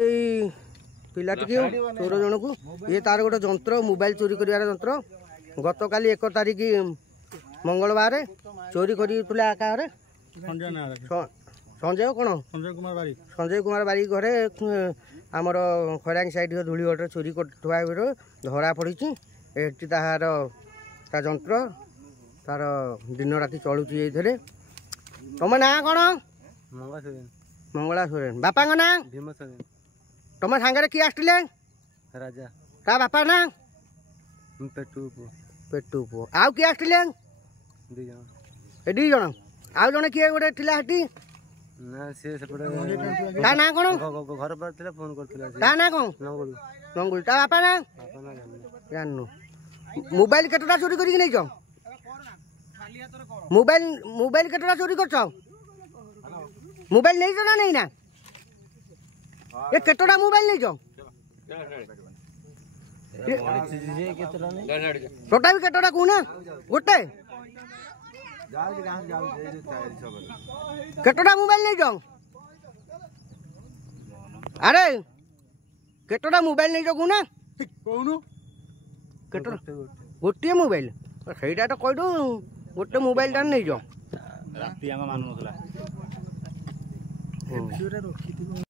पिलाटी चोर जन को ये तार गोटे जंत्र मोबाइल चोरी कर जंत्र गत काली 1 तारिख मंगलवार चोरी कर संजय कौन संजय कुमार बारिक घरे आमर खैरांग साइड धूलीगढ़ चोरी कर धरा पड़ी तार ता जंत्र तार दिन राति चलुची ये तुम ना कौन मंगला सोरेन बापा ना भीम सोरेन तुम सांगे किए आसले राजा ता बापा ना पेटू पेटू पु आउ किए आसले दी जन आउ जन किए गोटे थिला हटी ना से सेपटे ता ना कोन घर पर थिला फोन करथिला ता ना कोन नंगुल नंगुल ता बापा ना जाननु मोबाइल केतटा चोरी करी नै छ मोबाइल मोबाइल केतटा चोरी करछ मोबाइल नहीं छ ना नहीं ना ये केतटा मोबाइल नहीं छ टोटा भी केतटा कोना गोटे केतटा मोबाइल नहीं छ अरे केतटा मोबाइल नहीं छ कोना कोनु केतटा गोटे मोबाइल सेटा तो कह दो गोटे मोबाइल टा नहीं छ राती आमा मानु नथला